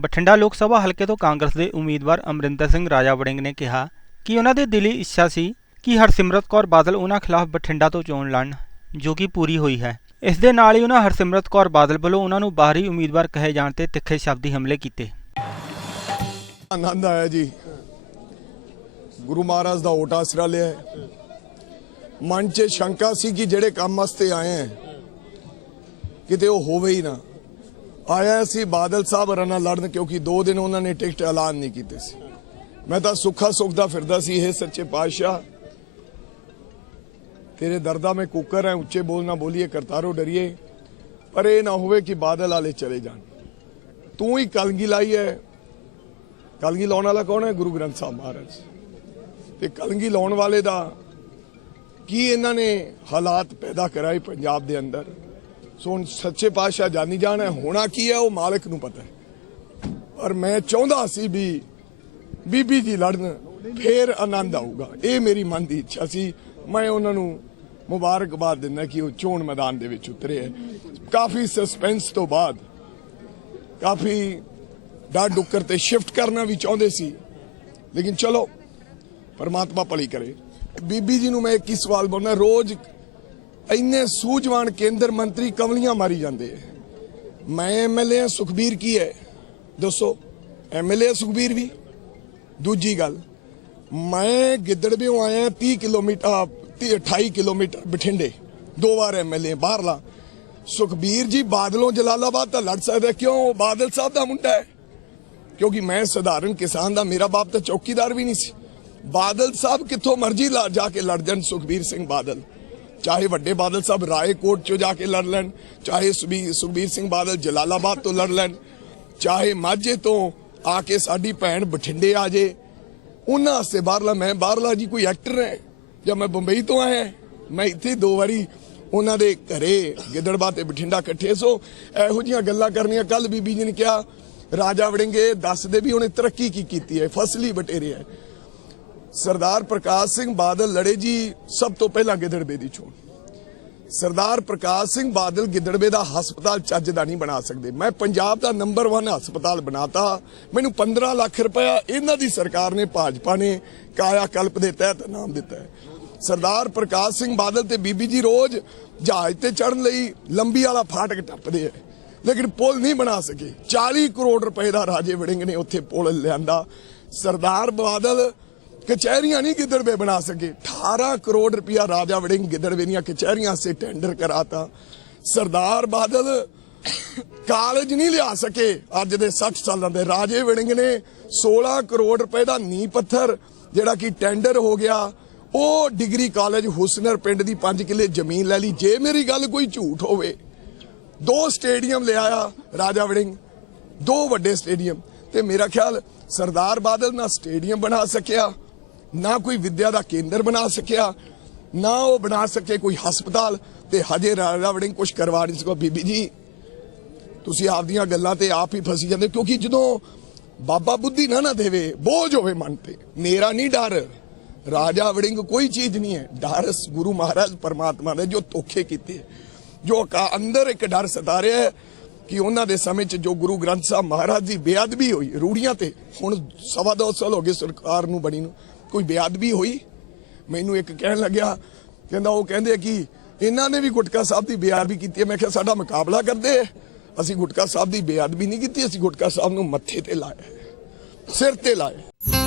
ਬਠਿੰਡਾ ਲੋਕ ਸਭਾ ਹਲਕੇ ਤੋਂ ਕਾਂਗਰਸ ਦੇ ਉਮੀਦਵਾਰ ਅਮਰਿੰਦਰ ਸਿੰਘ ਰਾਜਾ ਵੜਿੰਗ ਨੇ ਕਿਹਾ ਕਿ ਉਹਨਾਂ ਦੀ ਦਿਲੀ ਇੱਛਾ ਸੀ ਕਿ ਹਰਸਿਮਰਤ ਕੌਰ ਬਾਦਲ ਉਹਨਾਂ ਖਿਲਾਫ ਬਠਿੰਡਾ ਤੋਂ ਚੋਣ ਲੜਨ, ਜੋ ਕਿ ਪੂਰੀ ਹੋਈ ਹੈ। ਇਸ ਦੇ ਨਾਲ ਹੀ ਉਹਨਾਂ ਹਰਸਿਮਰਤ ਕੌਰ ਬਾਦਲ ਵੱਲੋਂ ਉਹਨਾਂ ਨੂੰ ਬਾਹਰੀ ਉਮੀਦਵਾਰ ਕਹੇ ਜਾਣ ਤੇ ਤਿੱਖੇ ਸ਼ਬਦੀ ਹਮਲੇ ਕੀਤੇ। ਆਨੰਦ ਆਇਆ ਜੀ। ਗੁਰੂ ਮਹਾਰਾਜ ਦਾ ਓਟ ਆਸਰਾ ਲਿਆ ਮਨ 'ਚ ਸ਼ੰਕਾ ਸੀ ਕਿ ਜਿਹੜੇ ਕੰਮ ਵਾਸਤੇ ਆਏ ਹੈ, ਕਿਤੇ ਉਹ ਹੋਵੇ ਹੀ ਨਾ। ਆਇਆ ਸੀ, ਬਾਦਲ ਸਾਹਿਬ ਹਰਾਂ ਨਾਲ ਲੜਨ ਕਿਉਂਕਿ ਦੋ ਦਿਨ ਉਹਨਾਂ ਨੇ ਟਿਕਟ ਐਲਾਨ ਨਹੀਂ ਕੀਤੇ ਸੀ। ਮੈਂ ਤਾਂ ਸੁੱਖਾ ਸੁਖਦਾ ਫਿਰਦਾ ਸੀ ਇਹ ਸੱਚੇ ਪਾਤਸ਼ਾਹ। ਤੇਰੇ ਦਰਦਾ ਮੈਂ ਕੁੱਕਰ ਹੈ ਉੱਚੇ ਬੋਲ ਨਾ ਬੋਲੀਏ, ਕਰਤਾਰੋ ਡਰੀਏ। ਪਰ ਇਹ ਨਾ ਹੋਵੇ ਕਿ ਬਾਦਲ ਵਾਲੇ ਚਲੇ ਜਾਣ। ਤੂੰ ਹੀ ਕਲਗੀ ਲਾਈ ਹੈ ਕਲਗੀ ਲਾਉਣ ਵਾਲਾ ਕੌਣ ਹੈ ਗੁਰੂ ਗ੍ਰੰਥ ਸਾਹਿਬ ਮਹਾਰਾਜ। ਤੇ ਕਲਗੀ ਲਾਉਣ ਵਾਲੇ ਦਾ ਕੀ ਇਹਨਾਂ ਨੇ ਹਾਲਾਤ ਪੈਦਾ ਕਰਾਏ ਪੰਜਾਬ ਦੇ ਅੰਦਰ? ਸੋ ਹੁਣ ਸੱਚੇ ਪਾਤਸ਼ਾਹ ਜਾਨੀ ਜਾਣ ਹੈ, ਹੋਣਾ ਕੀ ਹੈ, ਉਹ ਮਾਲਕ ਨੂੰ ਪਤਾ ਹੈ। ਪਰ ਮੈਂ ਚਾਹੁੰਦਾ ਸੀ ਵੀ ਬੀਬੀ ਜੀ ਲੜਨ, ਫੇਰ ਆਨੰਦ ਆਊਗਾ। ਇਹ ਮੇਰੀ ਮਨ ਦੀ ਇੱਛਾ ਸੀ। ਮੈਂ ਉਹਨਾਂ ਨੂੰ ਮੁਬਾਰਕਬਾਦ ਦਿੰਦਾ ਕਿ ਉਹ ਚੋਣ ਮੈਦਾਨ ਦੇ ਵਿੱਚ ਉਤਰੇ ਹੈ। ਕਾਫੀ ਸਸਪੈਂਸ ਤੋਂ ਬਾਅਦ, ਕਾਫੀ ਡਰ ਡੁੱਕਰ ਤੇ ਸ਼ਿਫਟ ਕਰਨਾ ਵੀ ਚਾਹੁੰਦੇ ਸੀ। ਲੇਕਿਨ ਚਲੋ, ਪਰਮਾਤਮਾ ਭਲੀ ਕਰੇ। ਬੀਬੀ ਜੀ ਨੂੰ ਮੈਂ ਇੱਕ ਹੀ ਸਵਾਲ ਬੋਲਣਾ ਰੋਜ਼ ਇੰਨੇ ਸੂਝਵਾਨ ਕੇਂਦਰ ਮੰਤਰੀ ਕਮਲੀਆਂ ਮਾਰੀ ਜਾਂਦੇ ਹੈ ਮੈਂ ਐਮਐਲਏ ਸੁਖਬੀਰ ਕੀ ਹੈ ਦੱਸੋ ਐਮਐਲਏ ਸੁਖਬੀਰ ਵੀ? ਦੂਜੀ ਗੱਲ ਮੈਂ ਗਿੱਦੜਵਿਓ ਆਇਆ 30 ਕਿਲੋਮੀਟਰ ਅਹ, 28 ਕਿਲੋਮੀਟਰ ਬਠਿੰਡੇ। ਦੋ ਵਾਰ ਐਮਐਲਏ ਬਾਹਰਲਾ ਸੁਖਬੀਰ ਜੀ ਬਾਦਲੋਂ ਜਲਾਲਾਬਾਦ ਤਾਂ ਲੜ ਸਕਦਾ ਕਿਉਂ? ਉਹ ਬਾਦਲ ਸਾਹਿਬ ਦਾ ਮੁੰਡਾ ਹੈ ਕਿਉਂਕਿ ਮੈਂ ਸਧਾਰਨ ਕਿਸਾਨ ਦਾ ਮੇਰਾ ਬਾਪ ਤਾਂ ਚੌਕੀਦਾਰ ਵੀ ਨਹੀਂ ਸੀ। ਬਾਦਲ ਸਾਹਿਬ ਕਿੱਥੋਂ ਮਰਜ਼ੀ ਲਾ- ਜਾ ਕੇ ਲੜ ਜਾਣ ਸੁਖਬੀਰ ਸਿੰਘ ਬਾਦਲ। ਚਾਹੇ ਵੱਡੇ ਬਾਦਲ ਸਾਹਿਬ ਰਾਏਕੋਟ ਚੋਂ ਜਾ ਕੇ ਲੜ ਲੈਣ, ਚਾਹੇ ਸੁਖਬੀਰ ਸਿੰਘ ਬਾਦਲ ਜਲਾਲਾਬਾਦ ਤੋਂ ਲੜ ਲੈਣ, ਚਾਹੇ ਮਾਝੇ ਤੋਂ ਆ ਕੇ ਸਾਡੀ ਭੈਣ ਬਠਿੰਡੇ ਆ ਜੇ। ਉਹਨਾਂ ਵਾਸਤੇ ਬਾਹਰਲਾ, ਮੈਂ ਬਾਹਰਲਾ ਜੀ ਕੋਈ ਐਕਟਰ ਹੈ? ਜਾਂ ਮੈਂ ਬੰਬਈ ਤੋਂ ਆਇਆ ਮੈਂ ਇੱਥੇ ਦੋ ਵਾਰੀ ਉਹਨਾਂ ਦੇ ਘਰੇ ਗਿੱਦੜਬਾ ਤੇ ਬਠਿੰਡਾ ਇਕੱਠੇ ਸੋ, ਇਹੋ ਜੀਆਂ ਗੱਲਾਂ ਕਰਨੀਆਂ। ਕੱਲ ਬੀਬੀ ਜੀ ਨੇ ਕਿਹਾ, ਰਾਜਾ ਵੜਿੰਗੇ ਦੱਸਦੇ ਵੀ ਉਹਨੇ ਤਰੱਕੀ ਕੀ ਕੀਤੀ ਹੈ, ਫਸਲੀ ਬਟੇਰੇ ਹੈ। ਸਰਦਾਰ ਪ੍ਰਕਾਸ਼ ਸਿੰਘ ਬਾਦਲ ਲੜੇ ਜੀ ਸਭ ਤੋਂ ਪਹਿਲਾਂ ਗਿੱਦੜਬੇ ਦੀ ਚੋਣ। ਸਰਦਾਰ ਪ੍ਰਕਾਸ਼ ਸਿੰਘ ਬਾਦਲ ਗਿੱਦੜਬੇ ਦਾ ਹਸਪਤਾਲ ਚੱਜ ਦਾ ਨਹੀਂ ਬਣਾ ਸਕਦੇ। ਮੈਂ ਪੰਜਾਬ ਦਾ ਨੰਬਰ 1 ਹਸਪਤਾਲ ਬਣਾਤਾ। ਮੈਨੂੰ 15 ਲੱਖ ਰੁਪਇਆ ਇਹਨਾਂ ਦੀ ਸਰਕਾਰ ਨੇ, ਭਾਜਪਾ ਨੇ ਕਾਇਆ ਕਲਪ ਦੇ ਤਹਿਤ ਨਾਮ ਦਿੱਤਾ ਹੈ। ਸਰਦਾਰ ਪ੍ਰਕਾਸ਼ ਸਿੰਘ ਬਾਦਲ ਤੇ ਬੀਬੀ ਜੀ ਰੋਜ਼ ਜਹਾਜ਼ ਤੇ ਚੜਨ ਲਈ ਲੰਬੀ ਵਾਲਾ ਫਾਟਕ ਟੱਪਦੇ ਆ ਲੇਕਿਨ ਪੁਲ ਨਹੀਂ ਬਣਾ ਸਕੇ। 40 ਕਰੋੜ ਰੁਪਏ ਦਾ ਰਾਜੇ ਵੜਿੰਗ ਨੇ ਉੱਥੇ ਪੁਲ ਲਿਆਂਦਾ। ਸਰਦਾਰ ਬਾਦਲ ਕਚਹਿਰੀਆਂ ਨਹੀਂ ਗਿੱਦੜਵੇ ਬਣਾ ਸਕੇ। 18 ਕਰੋੜ ਰੁਪਇਆ ਰਾਜਾ ਵੜਿੰਗ ਗਿੱਦੜਵੇ ਦੀਆਂ ਕਚਹਿਰੀਆਂ ਸੇ ਟੈਂਡਰ ਕਰਾਤਾ। ਸਰਦਾਰ ਬਾਦਲ ਕਾਲਜ ਨਹੀਂ ਲਿਆ ਸਕੇ। ਅੱਜ ਦੇ 60 ਸਾਲਾਂ ਦੇ ਰਾਜੇ ਵੜਿੰਗ ਨੇ 16 ਕਰੋੜ ਰੁਪਏ ਦਾ ਨੀਂਹ ਪੱਥਰ ਜਿਹੜਾ ਕਿ ਟੈਂਡਰ ਹੋ ਗਿਆ, ਉਹ ਡਿਗਰੀ ਕਾਲਜ ਹੁਸਨਰ ਪਿੰਡ ਦੀ 5 ਕਿੱਲੇ ਜ਼ਮੀਨ ਲੈ ਲਈ। ਜੇ ਮੇਰੀ ਗੱਲ ਕੋਈ ਝੂਠ ਹੋਵੇ, ਦੋ ਸਟੇਡੀਅਮ ਲਿਆਇਆ ਰਾਜਾ ਵੜਿੰਗ, ਦੋ ਵੱਡੇ ਸਟੇਡੀਅਮ। ਤੇ ਮੇਰਾ ਖਿਆਲ ਸਰਦਾਰ ਬਾਦਲ ਨਾ ਸਟੇਡੀਅਮ ਬਣਾ ਸਕਿਆ। ਨਾ ਕੋਈ ਵਿਦਿਆ ਦਾ ਕੇਂਦਰ ਬਣਾ ਸਕਿਆ, ਨਾ ਉਹ ਬਣਾ ਸਕੇ ਕੋਈ ਹਸਪਤਾਲ, ਤੇ ਹਜੇ ਰਾਜਾ ਵੜਿੰਗ ਕੁਝ ਕਰਵਾ ਨਹੀਂ ਸਕੋ। ਬੀਬੀ ਜੀ, ਤੁਸੀਂ ਆਪਦੀਆਂ ਗੱਲਾਂ ਤੇ ਆਪ ਹੀ ਫਸੀ ਜਾਂਦੇ ਕਿਉਂਕਿ ਜਦੋਂ ਬਾਬਾ ਬੁੱਧੀ ਨਾ ਨਾ ਦੇਵੇ, ਬੋਝ ਹੋਵੇ ਮਨ ਤੇ। ਮੇਰਾ ਨਹੀਂ ਡਰ। ਰਾਜਾ ਵੜਿੰਗ ਕੋਈ ਚੀਜ਼ ਨਹੀਂ ਹੈ। ਡਰ ਗੁਰੂ ਮਹਾਰਾਜ ਪਰਮਾਤਮਾ ਨੇ ਜੋ ਧੋਖੇ ਕੀਤੇ ਜੋ ਅੰਦਰ ਇੱਕ ਡਰ ਸਤਾ ਰਿਹਾ ਹੈ ਕਿ ਉਹਨਾਂ ਦੇ ਸਮੇਂ 'ਚ ਜੋ ਗੁਰੂ ਗ੍ਰੰਥ ਸਾਹਿਬ ਮਹਾਰਾਜ ਦੀ ਬੇਅਦਬੀ ਹੋਈ, ਰੂੜੀਆਂ ਤੇ, ਹੁਣ ਸਵਾ ਦੋ ਸਾਲ ਹੋ ਗਏ ਸਰਕਾਰ ਨੂੰ ਬਣੀ ਨੂੰ। ਕੋਈ ਬੇਅਦਬੀ ਹੋਈ? ਮੈਨੂੰ ਇੱਕ ਕਹਿਣ ਲੱਗਿਆ, ਕਹਿੰਦਾ ਉਹ ਕਹਿੰਦੇ ਕਿ ਇਹਨਾਂ ਨੇ ਵੀ ਗੁਟਕਾ ਸਾਹਿਬ ਦੀ ਬੇਅਦਬੀ ਕੀਤੀ ਹੈ। ਮੈਂ ਕਿਹਾ, ਸਾਡਾ ਮੁਕਾਬਲਾ ਕਰਦੇ ਹੈ। ਅਸੀਂ ਗੁਟਕਾ ਸਾਹਿਬ ਦੀ ਬੇਅਦਬੀ ਨਹੀਂ ਕੀਤੀ, ਅਸੀਂ ਗੁਟਕਾ ਸਾਹਿਬ ਨੂੰ ਮੱਥੇ ਤੇ ਲਾਇਆ ਸਿਰ ਤੇ ਲਾਇਆ